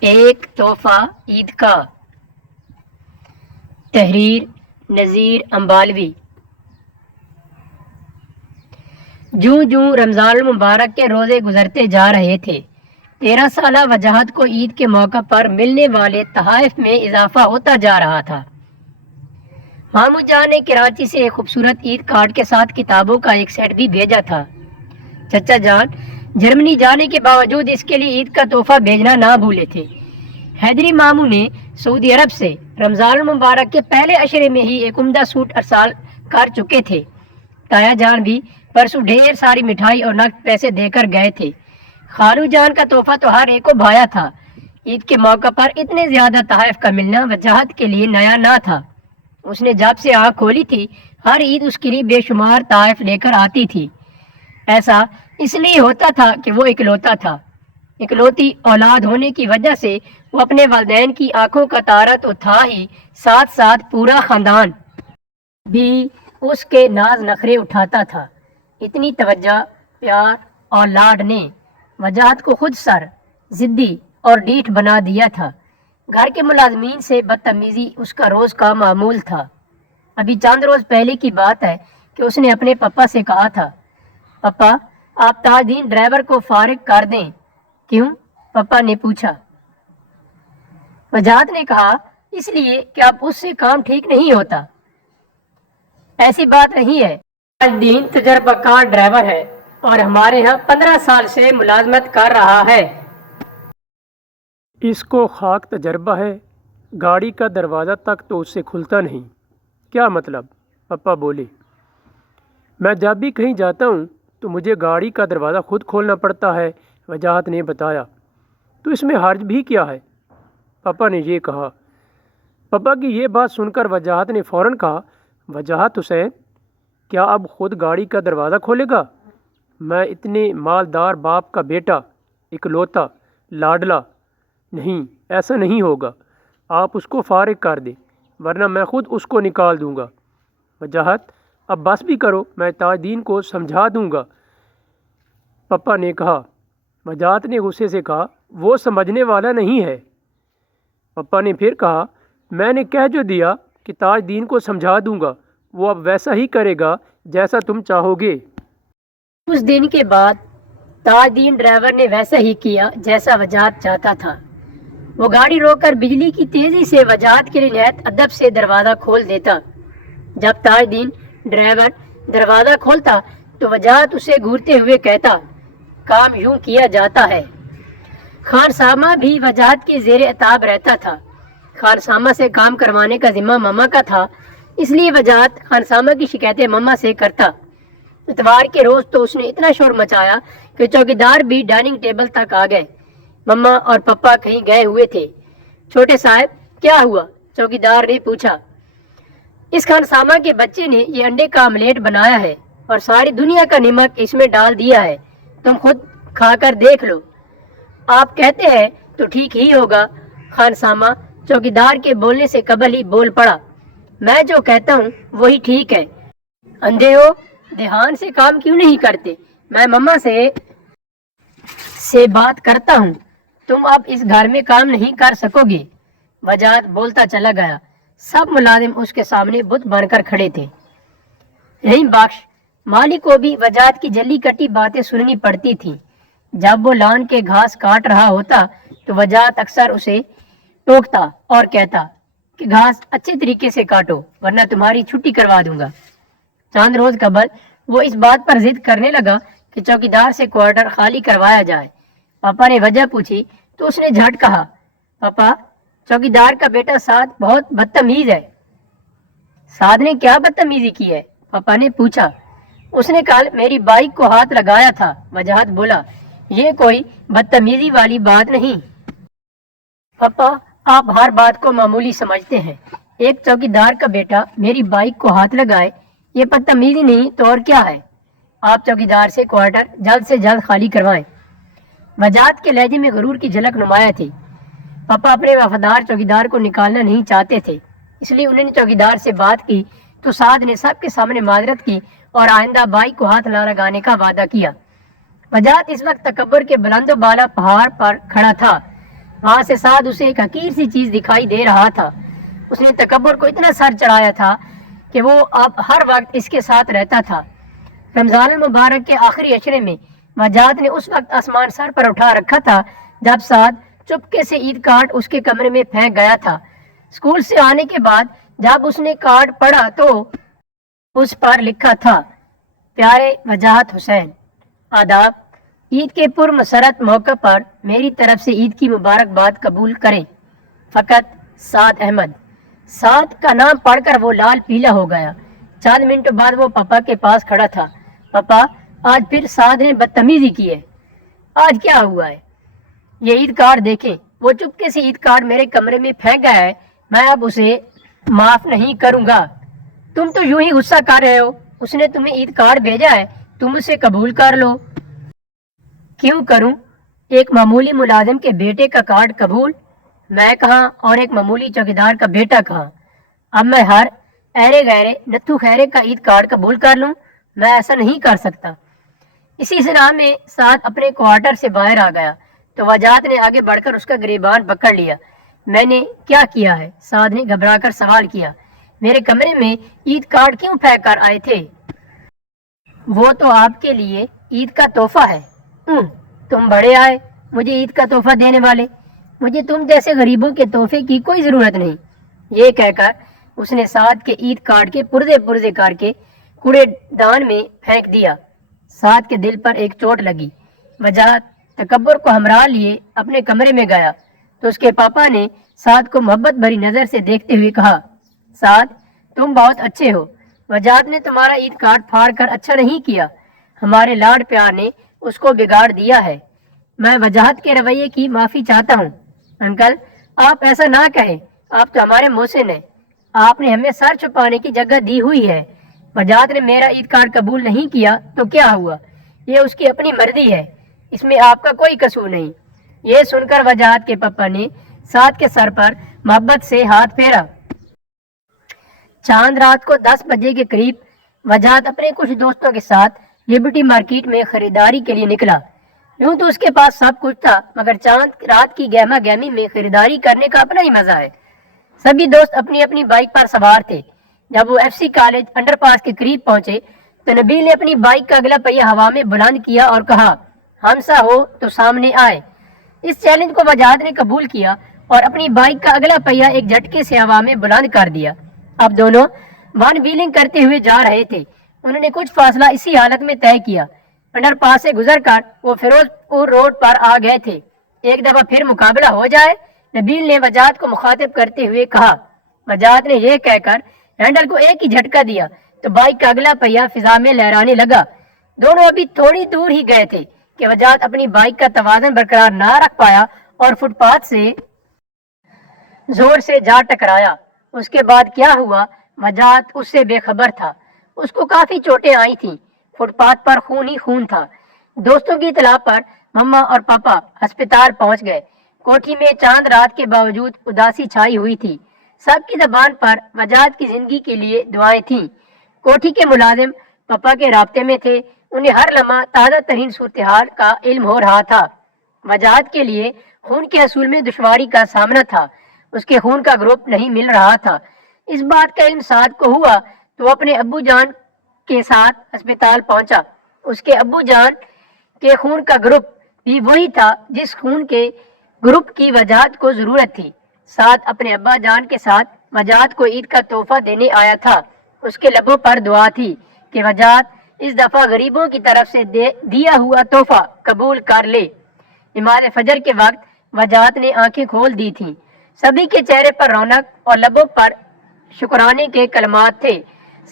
ایک تحفہ عید کا۔ تحریر نذیر امبالوی۔ جوں جوں رمضان المبارک کے روزے گزرتے جا رہے تھے، 13 سالہ وجاہت کو عید کے موقع پر ملنے والے تحائف میں اضافہ ہوتا جا رہا تھا۔ ماموں جان نے کراچی سے ایک خوبصورت عید کارڈ کے ساتھ کتابوں کا ایک سیٹ بھی بھیجا تھا۔ چچا جان جرمنی جانے کے باوجود اس کے لیے عید کا تحفہ بھیجنا نہ بھولے تھے۔ حیدری ماموں نے سعودی عرب سے رمضان المبارک کے پہلے عشرے میں ہی ایک عمدہ سوٹ ارسال کر چکے تھے۔ تایا جان بھی پرسوں ڈھیر ساری مٹھائی اور نقد پیسے دے کر گئے تھے۔ خالو جان کا تحفہ تو ہر ایک کو بھایا تھا۔ عید کے موقع پر اتنے زیادہ تحائف کا ملنا وجاہت کے لیے نیا نہ تھا۔ اس نے جب سے آنکھ کھولی تھی، ہر عید اس کے لیے بے شمار تحائف لے کر آتی تھی۔ ایسا اس لیے ہوتا تھا کہ وہ اکلوتا تھا۔ اکلوتی اولاد ہونے کی وجہ سے وہ اپنے والدین کی آنکھوں کا تارا تو تھا ہی، ساتھ ساتھ پورا خاندان بھی اس کے ناز نخرے اٹھاتا تھا۔ اتنی توجہ، پیار اور لاڈ نے وجاہت کو خود سر، ضدی اور ڈیٹھ بنا دیا تھا۔ گھر کے ملازمین سے بدتمیزی اس کا روز کا معمول تھا۔ ابھی چند روز پہلے کی بات ہے کہ اس نے اپنے پپا سے کہا تھا، پپا آپ تاج دین ڈرائیور کو فارغ کر دیں۔ کیوں؟ پپا نے پوچھا۔ وجاہت نے کہا، اس لیے کہ اب اس سے کام ٹھیک نہیں ہوتا۔ ایسی بات نہیں ہے، تاج دین تجربہ کار ڈرائیور ہے اور ہمارے ہاں 15 سال سے ملازمت کر رہا ہے۔ اس کو خاک تجربہ ہے، گاڑی کا دروازہ تک تو اس سے کھلتا نہیں۔ کیا مطلب؟ پپا بولے۔ میں جب بھی کہیں جاتا ہوں تو مجھے گاڑی کا دروازہ خود کھولنا پڑتا ہے، وجاہت نے بتایا۔ تو اس میں حرج بھی کیا ہے؟ پپا نے یہ کہا۔ پپا کی یہ بات سن کر وجاہت نے فوراً کہا، وجاہت حسین، کیا اب خود گاڑی کا دروازہ کھولے گا؟ میں اتنے مالدار باپ کا بیٹا، اکلوتا، لاڈلا، نہیں، ایسا نہیں ہوگا۔ آپ اس کو فارغ کر دیں، ورنہ میں خود اس کو نکال دوں گا۔ وجاہت، اب بس بھی کرو، میں تاج دین کو سمجھا دوں گا، پپا نے کہا۔ وجاہت نے غصے سے کہا، وہ سمجھنے والا نہیں ہے۔ پپا نے پھر کہا، میں نے کہہ جو دیا کہ تاج دین کو سمجھا دوں گا، وہ اب ویسا ہی کرے گا جیسا تم چاہو گے۔ اس دن کے بعد تاج دین ڈرائیور نے ویسا ہی کیا جیسا وجاہت چاہتا تھا۔ وہ گاڑی روک کر بجلی کی تیزی سے وجاہت کے لیے نہایت ادب سے دروازہ کھول دیتا۔ جب تاج دین ڈرائیور دروازہ کھولتا تو وجاہت اسے گھورتے ہوئے کہتا، کام یوں کیا جاتا ہے۔ خانسامہ بھی وجاہت کے زیر اطاعت رہتا تھا۔ خانسامہ سے کام کروانے کا ذمہ ماما کا تھا، اس لیے وجاہت خانسامہ کی شکایتیں ماما سے کرتا۔ اتوار کے روز تو اس نے اتنا شور مچایا کہ چوکیدار بھی ڈائننگ ٹیبل تک آ گئے۔ مما اور پپا کہیں گئے ہوئے تھے۔ چھوٹے صاحب، کیا ہوا؟ چوکیدار نے پوچھا۔ اس خانسامہ کے بچے نے یہ انڈے کا آملیٹ بنایا ہے اور ساری دنیا کا نمک اس میں ڈال دیا ہے، تم خود کھا کر دیکھ لو۔ آپ کہتے ہیں تو ٹھیک ہی ہوگا۔ خانسامہ چوکیدار کے بولنے سے قبل ہی بول پڑا، میں جو کہتا ہوں وہی ٹھیک ہے۔ اندھے ہو، دھیان سے کام کیوں نہیں کرتے؟ میں مما سے بات کرتا ہوں، تم اب اس گھر میں کام نہیں کر سکو گے۔ وجاہت بولتا چلا گیا۔ سب ملازم اس کے سامنے بت بن کر کھڑے تھے۔ رحیم بخش مالک کو بھی وجاہت کی جلی کٹی باتیں سننی پڑتی تھیں۔ جب وہ لان کے گھاس کاٹ رہا ہوتا تو وجاہت اکثر اسے ٹوکتا اور کہتا کہ گھاس اچھے طریقے سے کاٹو ورنہ تمہاری چھٹی کروا دوں گا۔ چند روز قبل وہ اس بات پر ضد کرنے لگا کہ چوکیدار سے کوارٹر خالی کروایا جائے۔ پاپا نے وجہ پوچھی تو اس نے جھٹ کہا، پاپا چوکیدار کا بیٹا سعد بہت بدتمیز ہے۔ سعد نے کیا بدتمیزی کی ہے؟ پاپا نے پوچھا۔ اس نے کل میری بائک کو ہاتھ لگایا تھا۔ وجاہت بولا، یہ کوئی بدتمیزی والی بات نہیں۔ پاپا آپ ہر بات کو معمولی سمجھتے ہیں۔ ایک چوکیدار کا بیٹا میری بائک کو ہاتھ لگائے، یہ بدتمیزی نہیں تو اور کیا ہے؟ آپ چوکیدار سے کوارٹر جلد سے جلد خالی کروائیں۔ وجاہت کے لہجے میں غرور کی جھلک نمایاں تھی۔ پاپا اپنے وفادار چوکیدار کو نکالنا نہیں چاہتے تھے، اس لیے انہوں نے چوکیدار سے بات کی تو سعد نے سب کے سامنے معذرت کی اور آئندہ بائک کو ہاتھ نہ لگانے کا وعدہ کیا۔ وجاہت اس وقت تکبر کے بلند و بالا پہاڑ پر کھڑا تھا۔ وہاں سے سعد اسے ایک حقیر سی چیز دکھائی دے رہا تھا۔ اس نے تکبر کو اتنا سر چڑھایا تھا کہ وہ اب ہر وقت اس کے ساتھ رہتا تھا۔ رمضان المبارک کے آخری عشرے میں وجاہت نے اس وقت آسمان سر پر اٹھا رکھا تھا جب سعد چپکے سے عید کارڈ اس کے کمرے میں پھینک گیا تھا۔ اسکول سے آنے کے بعد جب اس نے کارڈ پڑھا تو اس پر لکھا تھا، پیارے وجاہت حسین، آداب، عید کے پرمسرت موقع پر میری طرف سے عید کی مبارکباد قبول کریں، فقط سعد احمد۔ سعد کا نام پڑھ کر وہ لال پیلا ہو گیا۔ چند منٹ بعد وہ پاپا کے پاس کھڑا تھا۔ پاپا، آج پھر سعد نے بدتمیزی کی ہے۔ آج کیا ہوا ہے؟ یہ عید کارڈ دیکھیں۔ وہ چپکے سے عید کارڈ میرے کمرے میں پھینک گیا ہے۔ میں اب اسے معاف نہیں کروں گا۔ تم تو یوں ہی غصہ کر رہے ہو۔ اس نے تمہیں عید کارڈ بھیجا ہے، تم اسے قبول کر لو۔ کیوں کروں؟ ایک معمولی ملازم کے بیٹے کا کارڈ قبول؟ میں کہاں اور ایک معمولی چوکیدار کا بیٹا کہاں؟ اب میں ہر ایرے غیرے نتھو خیرے کا عید کارڈ قبول کر لوں؟ میں ایسا نہیں کر سکتا۔ اسی صلاح میں سعد اپنے کوارٹر سے باہر آ گیا تو وجاہت نے آگے بڑھ کر اس کا گریبان پکڑ لیا۔ میں نے کیا کیا ہے؟ سعد نے گھبرا کر سوال کیا۔ میرے کمرے میں عید کارڈ کیوں پھینک کر آئے تھے؟ وہ تو آپ کے لیے عید کا تحفہ ہے۔ تم بڑے آئے مجھے عید کا تحفہ دینے والے۔ مجھے تم جیسے غریبوں کے تحفے کی کوئی ضرورت نہیں۔ یہ کہہ کر اس نے سعد کے عید کارڈ کے پرزے پرزے کر کے کوڑے دان میں پھینک دیا۔ سعد کے دل پر ایک چوٹ لگی۔ وجاہت تکبر کو ہمراہ لیے اپنے کمرے میں گیا تو اس کے پاپا نے سعد کو محبت بھری نظر سے دیکھتے ہوئے کہا، سعد، تم بہت اچھے ہو۔ وجاہت نے تمہارا عید کارڈ پھاڑ کر اچھا نہیں کیا۔ ہمارے لاڈ پیار نے اس کو بگاڑ دیا ہے۔ میں وجاہت کے رویے کی معافی چاہتا ہوں۔ انکل، آپ ایسا نہ کہیں، آپ تو ہمارے محسن ہیں۔ آپ نے ہمیں سر چھپانے کی جگہ دی ہوئی ہے۔ وجاہت نے میرا عید کارڈ قبول نہیں کیا تو کیا ہوا؟ یہ اس کی اپنی مرضی ہے، اس میں آپ کا کوئی قصور نہیں۔ یہ سن کر وجاہت کے پاپا نے سعد کے سر پر محبت سے ہاتھ پھیرا۔ چاند رات کو 10 بجے کے قریب وجاہت اپنے کچھ دوستوں کے ساتھ لبرٹی مارکیٹ میں خریداری کے لیے نکلا۔ یوں تو اس کے پاس سب کچھ تھا، مگر چاند رات کی گہما گہمی میں خریداری کرنے کا اپنا ہی مزہ ہے۔ سبھی دوست اپنی اپنی بائک پر سوار تھے۔ جب وہ FC کالج انڈر پاس کے قریب پہنچے تو نبیل نے اپنی بائک کا اگلا پہیہ ہوا میں بلند کیا اور کہا، ہمسا ہو تو سامنے آئے۔ اس چیلنج کو وجاہت نے قبول کیا اور اپنی بائک کا اگلا پہیہ ایک جھٹکے سے ہوا میں بلند کر دیا۔ اب دونوں ون ویلنگ کرتے ہوئے جا رہے تھے۔ انہوں نے کچھ فاصلہ اسی حالت میں طے کیا۔ انڈر پاس سے گزر کر وہ فیروز پور روڈ پر آ گئے تھے۔ ایک دفعہ پھر مقابلہ ہو جائے، نبیل نے وجاہت کو مخاطب کرتے ہوئے کہا۔ وجاہت نے یہ کہہ کر ہینڈل کو ایک ہی جھٹکا دیا تو بائک کا اگلا پہیہ فضا میں لہرانے لگا۔ دونوں ابھی تھوڑی دور ہی گئے تھے کہ وجاہت اپنی بائک کا توازن برقرار نہ رکھ پایا اور فٹ پاتھ سے زور سے جا ٹکرایا۔ اس کے بعد کیا ہوا، وجاہت اس سے بے خبر تھا۔ اس کو کافی چوٹیں آئی تھیں۔ فٹ پاتھ پر خون ہی خون تھا۔ دوستوں کی اطلاع پر مما اور پاپا ہسپتال پہنچ گئے۔ کوٹھی میں چاند رات کے باوجود اداسی چھائی ہوئی تھی۔ سب کی زبان پر وجاہت کی زندگی کے لیے دعائیں تھیں۔ کوٹھی کے ملازم پاپا کے رابطے میں تھے۔ انہیں ہر لمحہ تازہ ترین صورتحال کا علم ہو رہا تھا۔ وجاہت کے لیے خون کے حصول میں دشواری کا سامنا تھا۔ اس کے خون کا گروپ نہیں مل رہا تھا۔ اس بات کا علم سعد کو ہوا تو وہ اپنے ابو جان کے ساتھ ہسپتال پہنچا۔ اس کے ابو جان کے خون کا گروپ بھی وہی تھا جس خون کے گروپ کی وجاہت کو ضرورت تھی۔ سعد اپنے ابا جان کے ساتھ وجاہت کو عید کا تحفہ دینے آیا تھا۔ اس کے لبوں پر دعا تھی کہ وجاہت اس دفعہ غریبوں کی طرف سے دیا ہوا تحفہ قبول کر لے۔ نماز فجر کے وقت وجاہت نے آنکھیں کھول دی تھیں۔ سبھی کے چہرے پر رونق اور لبوں پر شکرانے کے کلمات تھے۔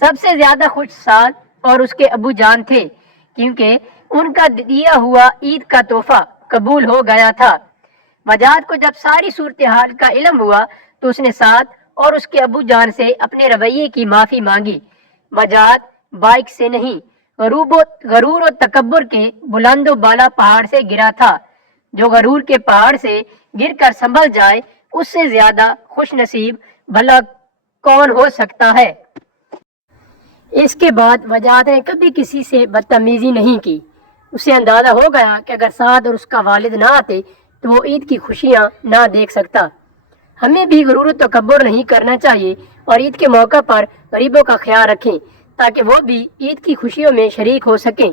سب سے زیادہ خوش سعد اور اس کے ابو جان تھے کیونکہ ان کا دیا ہوا عید کا تحفہ قبول ہو گیا تھا۔ وجاہت کو جب ساری صورتحال کا علم ہوا تو اس نے سعد اور اس کے ابو جان سے اپنے رویے کی معافی مانگی۔ وجاہت بائک سے نہیں، غرور و تکبر کے بلند و بالا پہاڑ سے گرا تھا۔ جو غرور کے پہاڑ سے گر کر سنبھل جائے، اس سے زیادہ خوش نصیب بھلا کون ہو سکتا ہے۔ اس کے بعد وجاہت نے کبھی کسی سے بدتمیزی نہیں کی۔ اسے اندازہ ہو گیا کہ اگر سعد اور اس کا والد نہ آتے تو وہ عید کی خوشیاں نہ دیکھ سکتا۔ ہمیں بھی غرور و تکبر نہیں کرنا چاہیے اور عید کے موقع پر غریبوں کا خیال رکھیں تاکہ وہ بھی عید کی خوشیوں میں شریک ہو سکیں۔